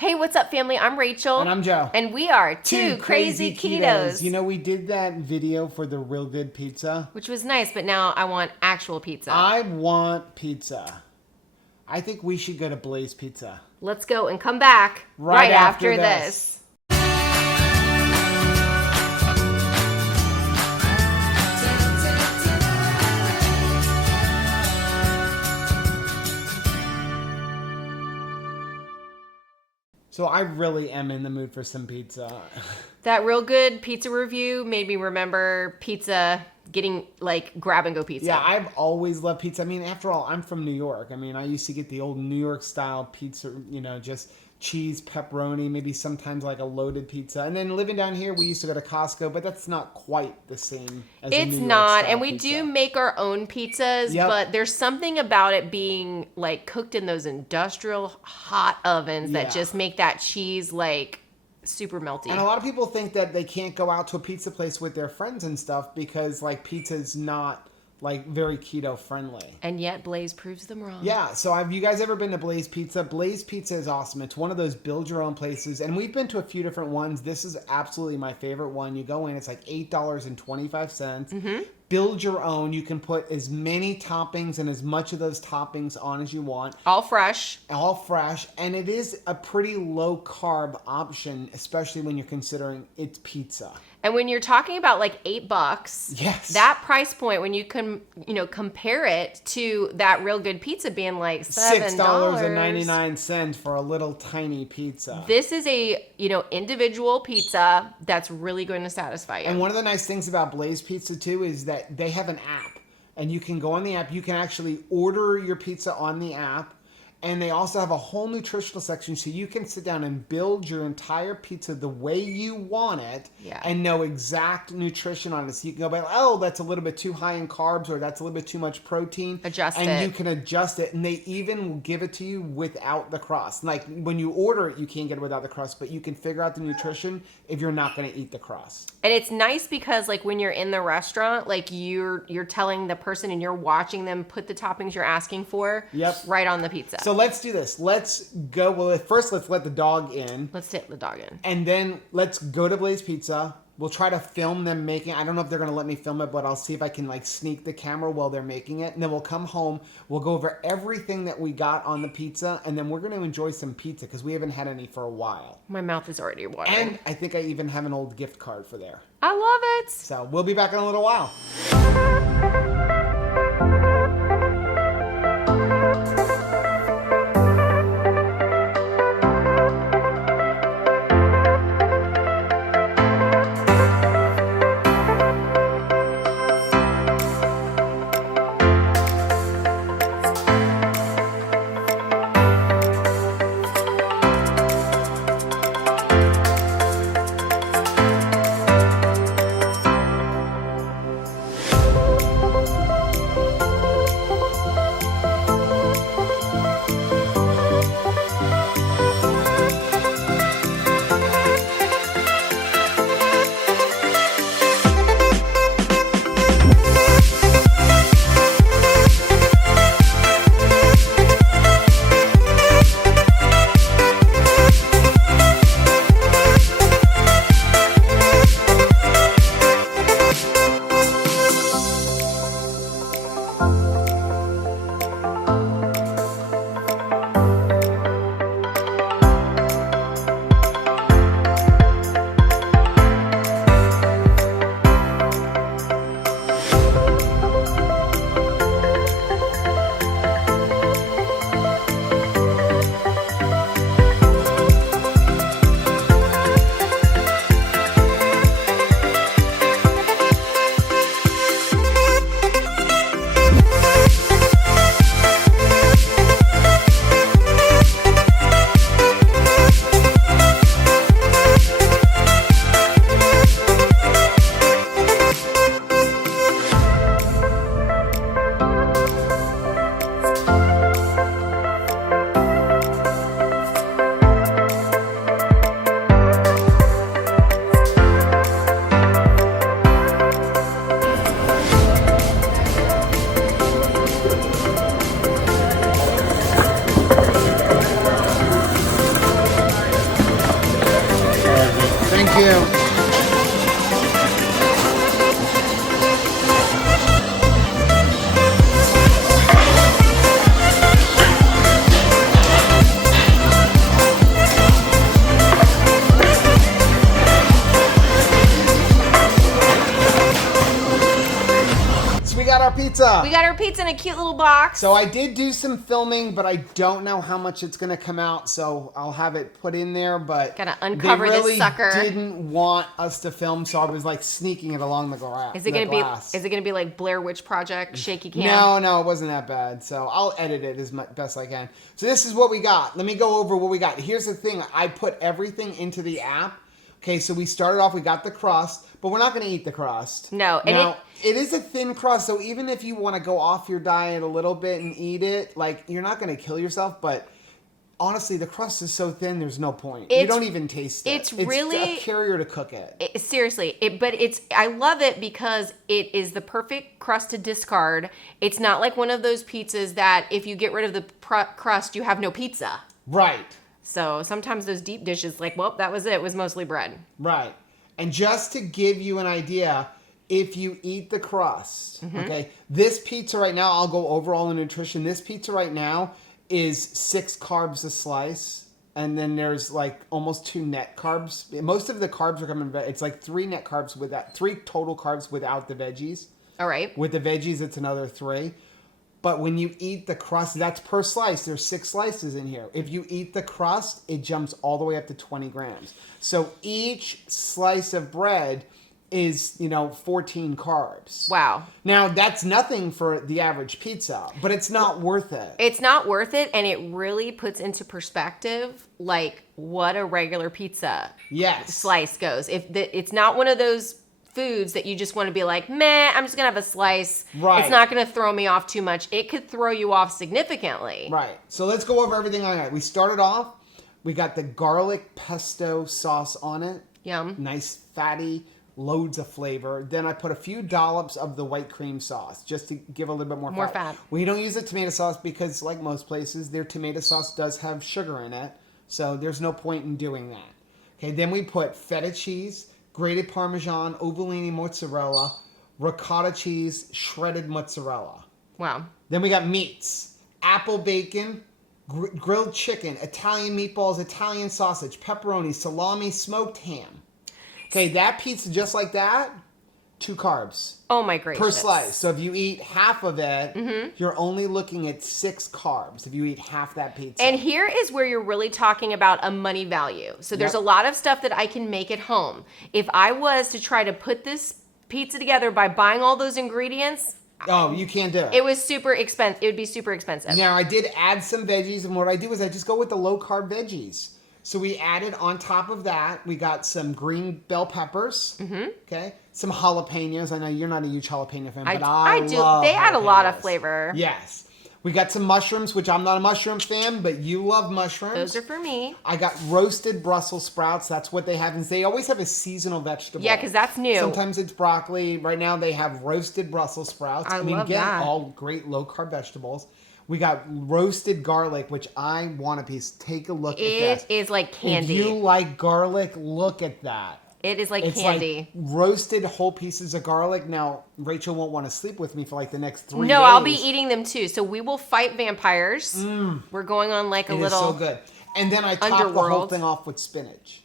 Hey, what's up, family? I'm Rachel. And I'm Joe. And we are Two Crazy Ketos. You know, we did that video for the Real Good Pizza. Which was nice, but now I want actual pizza. I want pizza. I think we should go to Blaze Pizza. Let's go and come back right after this. So I really am in the mood for some pizza. That Real Good Pizza review made me remember pizza, getting like grab and go pizza. Yeah, I've always loved pizza. I mean, after all, I'm from New York. I mean, I used to get the old New York style pizza, you know, just cheese, pepperoni, maybe sometimes like a loaded pizza. And then living down here, we used to go to Costco, but that's not quite the same as a New York It's not, style and we pizza. do make our own pizzas, Yep. but there's something about it being like cooked in those industrial hot ovens that Yeah. just make that cheese like super melty. And a lot of people think that they can't go out to a pizza place with their friends and stuff because like pizza's not like very keto friendly. And yet Blaze proves them wrong. Yeah, so have you guys ever been to Blaze Pizza? Blaze Pizza is awesome. It's one of those build your own places, and we've been to a few different ones. This is absolutely my favorite one. You go in, it's like $8.25. Mm-hmm. Build your own. You can put as many toppings and as much of those toppings on as you want. All fresh. All fresh, and it is a pretty low carb option, especially when you're considering it's pizza. And when you're talking about like $8, Yes. that price point, when you can, compare it to that Real Good Pizza being like $7. $6.99 for a little tiny pizza. This is a, individual pizza that's really going to satisfy you. And one of the nice things about Blaze Pizza too is that they have an app, and you can go on the app. You can actually order your pizza on the app. And they also have a whole nutritional section, so you can sit down and build your entire pizza the way you want it, and know exact nutrition on it. So you can go by, oh, that's a little bit too high in carbs, or that's a little bit too much protein. Adjust it. And you can adjust it, and they even will give it to you without the crust. Like, when you order it, you can't get it without the crust, but you can figure out the nutrition if you're not going to eat the crust. And it's nice because, like, when you're in the restaurant, like, you're telling the person and you're watching them put the toppings you're asking for right on the pizza. So let's do this. Let's go. Well, first, let's let the dog in. Let's get the dog in. And then let's go to Blaze Pizza. We'll try to film them making. I don't know if they're going to let me film it, but I'll see if I can like sneak the camera while they're making it. And then we'll come home. We'll go over everything that we got on the pizza. And then we're going to enjoy some pizza because we haven't had any for a while. My mouth is already watering. And I think I even have an old gift card for there. I love it. So we'll be back in a little while. pizza. We got our pizza in a cute little box. So I did do some filming, but I don't know how much it's going to come out, so I'll have it put in there, but gotta uncover they really this sucker. Didn't want us to film, so I was like sneaking it along the glass. Is it gonna be like Blair Witch Project, shaky cam? No, it wasn't that bad. So I'll edit it as best I can. So this is what we got. Let me go over what we got. Here's the thing. I put everything into the app. Okay, so we started off, we got the crust, but we're not going to eat the crust. No. Now, it is a thin crust, so even if you want to go off your diet a little bit and eat it, like, you're not going to kill yourself, but honestly, the crust is so thin, there's no point. You don't even taste it. It's really a carrier to cook it. Seriously, I love it because it is the perfect crust to discard. It's not like one of those pizzas that if you get rid of the crust, you have no pizza. Right. So sometimes those deep dishes, like, well, that was it. It was mostly bread. Right. And just to give you an idea, if you eat the crust, okay, this pizza right now, I'll go over all the nutrition. This pizza right now is 6 carbs a slice. And then there's like almost 2 net carbs. Most of the carbs are coming, it's like 3 net carbs without, 3 total carbs without the veggies. All right. With the veggies, it's another 3. But when you eat the crust, that's per slice. There's 6 slices in here. If you eat the crust, it jumps all the way up to 20 grams. So each slice of bread is, 14 carbs. Wow. Now, that's nothing for the average pizza, but it's not worth it. It's not worth it, and it really puts into perspective, like, what a regular pizza slice goes. It's not one of those foods that you just want to be like, meh, I'm just going to have a slice. Right. It's not going to throw me off too much. It could throw you off significantly. Right. So let's go over everything I got. We started off, we got the garlic pesto sauce on it. Yum. Nice, fatty, loads of flavor. Then I put a few dollops of the white cream sauce just to give a little bit more fat. We don't use the tomato sauce because, like most places, their tomato sauce does have sugar in it. So there's no point in doing that. Okay, then we put feta cheese, grated Parmesan, Ovalini mozzarella, ricotta cheese, shredded mozzarella. Wow. Then we got meats, apple bacon, grilled chicken, Italian meatballs, Italian sausage, pepperoni, salami, smoked ham. Okay, that pizza just like that, 2 carbs. Oh my gracious. Per slice. So if you eat half of it, you're only looking at 6 carbs if you eat half that pizza. And here is where you're really talking about a money value. So there's a lot of stuff that I can make at home. If I was to try to put this pizza together by buying all those ingredients, oh, you can't do it. It was super expensive. It would be super expensive. Now, I did add some veggies, and what I do is I just go with the low-carb veggies. So we added on top of that, we got some green bell peppers, okay? Some jalapenos. I know you're not a huge jalapeno fan, but I do. Love they add a lot of jalapenos. Flavor. Yes. We got some mushrooms, which I'm not a mushroom fan, but you love mushrooms. Those are for me. I got roasted Brussels sprouts. That's what they have. And they always have a seasonal vegetable. Yeah, because that's new. Sometimes it's broccoli. Right now they have roasted Brussels sprouts. I love that. All great low-carb vegetables. We got roasted garlic, which I want a piece. Take a look at this. It is like candy. If you like garlic, look at that. It is like It's candy. like roasted whole pieces of garlic. Now, Rachel won't want to sleep with me for like the next 3 days. No, I'll be eating them too. So we will fight vampires. We're going on like a little. It is so good. And then I topped the whole Underworld. thing off with spinach.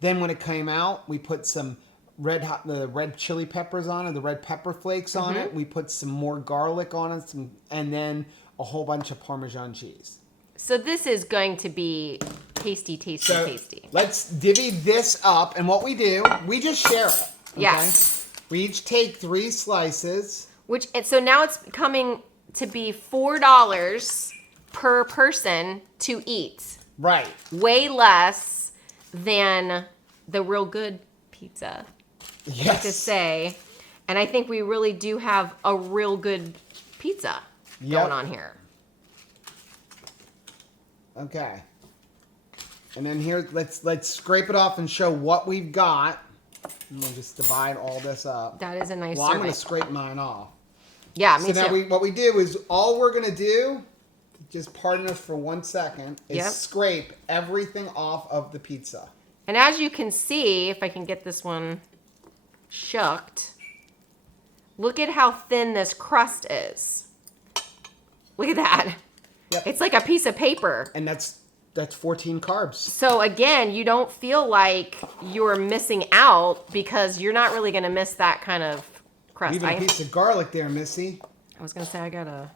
Then when it came out, we put some the red chili peppers on it, the red pepper flakes on it. We put some more garlic on it, and then a whole bunch of Parmesan cheese. So this is going to be tasty, tasty. Let's divvy this up, and what we do, we just share it. Okay? Yes. We each take 3 slices. So now it's coming to be $4 per person to eat. Right. Way less than the real good pizza. Yes. To say. And I think we really do have a real good pizza going on here. Okay. And then here, let's scrape it off and show what we've got. And we'll just divide all this up. That is a nice Well, I'm serving. going to scrape mine off. Yeah, me so too. now what we do is, all we're going to do, just pardon us for 1 second, is scrape everything off of the pizza. And as you can see, if I can get this one shucked, look at how thin this crust is. Look at that. Yep. It's like a piece of paper. And that's 14 carbs. So again, you don't feel like you're missing out because you're not really going to miss that kind of crust. Even a piece of garlic there, Missy. I was gonna say I gotta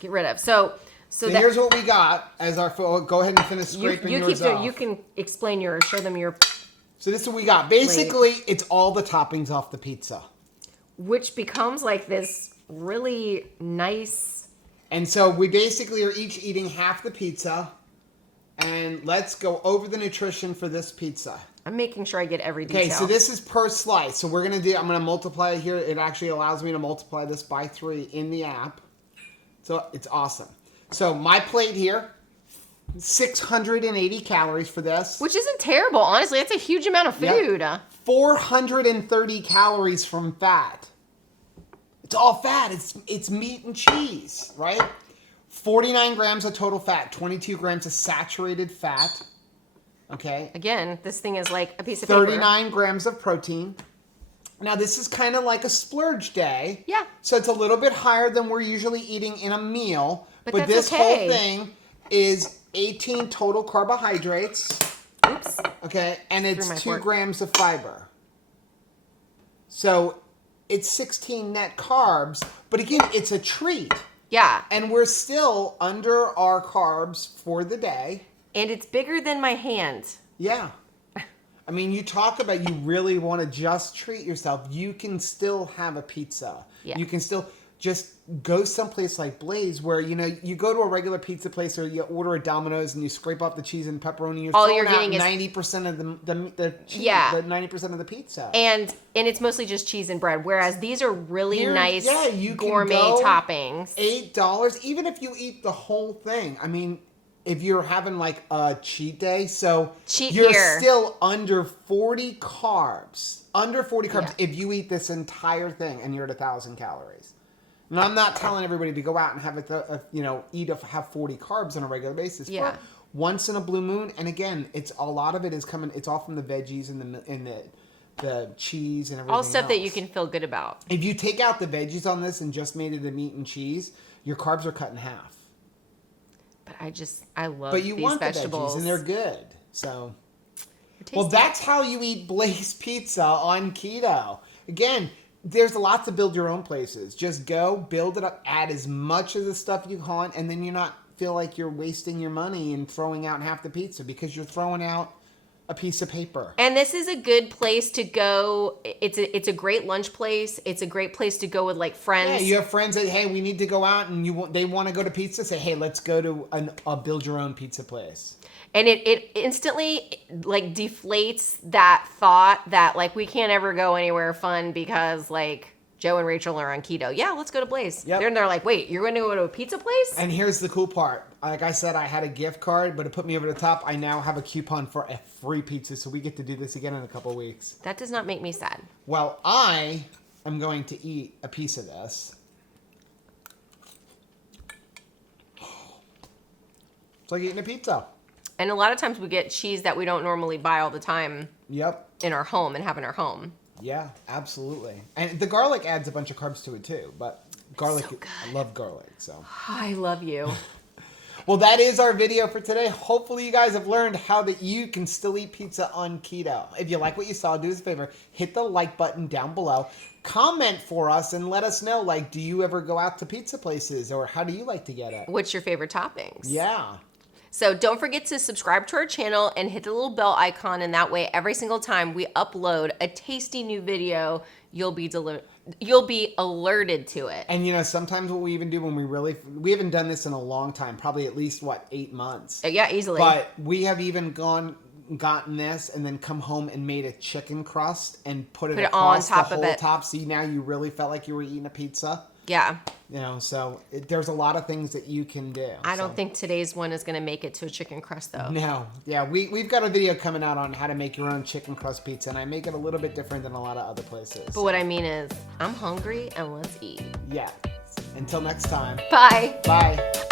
get rid of. So here's what we got as our. Go ahead and finish scraping yours off. You can explain yours. Show them your. So this is what we got. Basically, it's all the toppings off the pizza. Which becomes like this really nice. And so we basically are each eating half the pizza. And let's go over the nutrition for this pizza. I'm making sure I get every detail. Okay, so this is per slice. So I'm going to multiply it here. It actually allows me to multiply this by 3 in the app. So it's awesome. So my plate here. 680 calories for this. Which isn't terrible, honestly. It's a huge amount of food. Yep. 430 calories from fat. It's all fat. It's meat and cheese, right? 49 grams of total fat, 22 grams of saturated fat. Okay. Again, this thing is like a piece of 39 grams of protein. Now, this is kind of like a splurge day. Yeah. So it's a little bit higher than we're usually eating in a meal. But that's this okay. whole thing is 18 total carbohydrates. Oops. Okay. And it's 2 grams of fiber. So it's 16 net carbs. But again, it's a treat. Yeah. And we're still under our carbs for the day. And it's bigger than my hand. Yeah. I mean, you talk about you really want to just treat yourself. You can still have a pizza. Yeah. You can still just go someplace like Blaze where, you go to a regular pizza place or you order a Domino's and you scrape off the cheese and pepperoni. You're throwing out 90% of the cheese, yeah. the 90% of the pizza. And it's mostly just cheese and bread, whereas these are really nice gourmet toppings. $8, even if you eat the whole thing. I mean, if you're having like a cheat day, you're still under 40 carbs. Under 40 carbs if you eat this entire thing and you're at 1,000 calories. And I'm not telling everybody to go out and have have 40 carbs on a regular basis. Yeah. Once in a blue moon, and again, a lot of it is coming. It's all from the veggies and the cheese and everything. All stuff that you can feel good about. If you take out the veggies on this and just made it a meat and cheese, your carbs are cut in half. But I love But you these want vegetables. the veggies, and they're good. So, well, that's how you eat Blaze Pizza on keto. Again, there's lots of build your own places. Just go, build it up, add as much of the stuff you want, and then you're not feel like you're wasting your money and throwing out half the pizza because you're throwing out a piece of paper. And this is a good place to go. It's a great lunch place. It's a great place to go with like friends. Yeah, you have friends that, hey, we need to go out, and they want to go to pizza. Say, hey, let's go to a build your own pizza place. And it instantly like deflates that thought that like we can't ever go anywhere fun because like Joe and Rachel are on keto. Yeah, let's go to Blaze. Yep. They're like, wait, you're going to go to a pizza place? And here's the cool part. Like I said, I had a gift card, but it put me over the top. I now have a coupon for a free pizza, so we get to do this again in a couple of weeks. That does not make me sad. Well, I am going to eat a piece of this. It's like eating a pizza. And a lot of times we get cheese that we don't normally buy all the time. Yep. In our home and have in our home. Yeah, absolutely. And the garlic adds a bunch of carbs to it too, but garlic, so good. I love garlic, so. I love you. Well, that is our video for today. Hopefully you guys have learned how that you can still eat pizza on keto. If you like what you saw, do us a favor, hit the like button down below. Comment for us and let us know, like, do you ever go out to pizza places or how do you like to get it? What's your favorite toppings? Yeah. So don't forget to subscribe to our channel and hit the little bell icon, and that way every single time we upload a tasty new video, you'll be alerted to it. And sometimes what we even do when we haven't done this in a long time, probably at least 8 months. Yeah, easily. But we have even gotten this and then come home and made a chicken crust and put it across on top the of whole it. top. See, now you really felt like you were eating a pizza. Yeah. So there's a lot of things that you can do. I don't think today's one is going to make it to a chicken crust, though. No. Yeah, we've got a video coming out on how to make your own chicken crust pizza, and I make it a little bit different than a lot of other places. But what I mean is, I'm hungry, and let's eat. Yeah. Until next time. Bye. Bye.